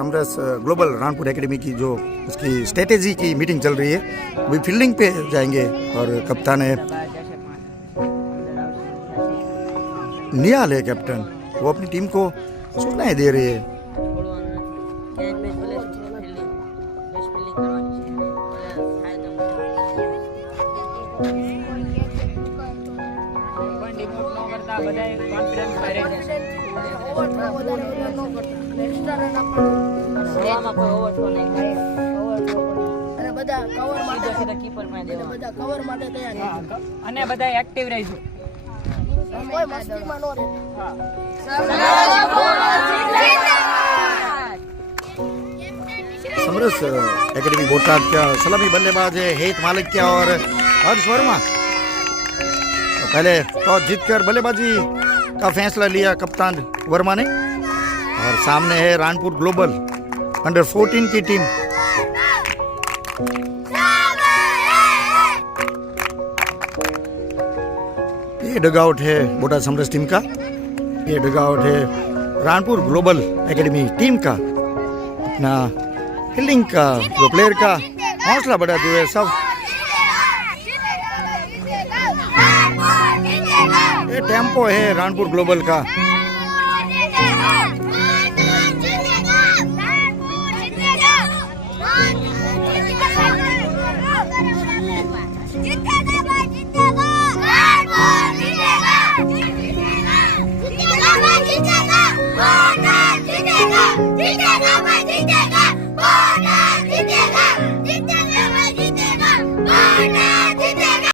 समरस global Ranpur academy की जो उसकी स्ट्रेटेजी की मीटिंग चल रही है, अभी फील्डिंग पे जाएंगे और कप्तान है निहाल है कैप्टन, वो अपनी टीम को सूचनाएं दे रही है। અને બધા એક્ટિવ રહેજો. समरस एकेडमी बोटाद का सलामी बल्लेबाज है हेत मालिकिया और हर्ष वर्मा। पहले टॉस जीतकर बल्लेबाजी का फैसला लिया कप्तान वर्मा ने, और सामने है रानपुर ग्लोबल अंडर 14 की टीम। ये डगआउट है बोटाद समरस टीम का, ये डगआउट है रानपुर ग्लोबल एकेडमी टीम का। अपना फील्डिंग का जो प्लेयर का हौसला बढ़ाते हुए सब ये टेम्पो है रानपुर ग्लोबल का।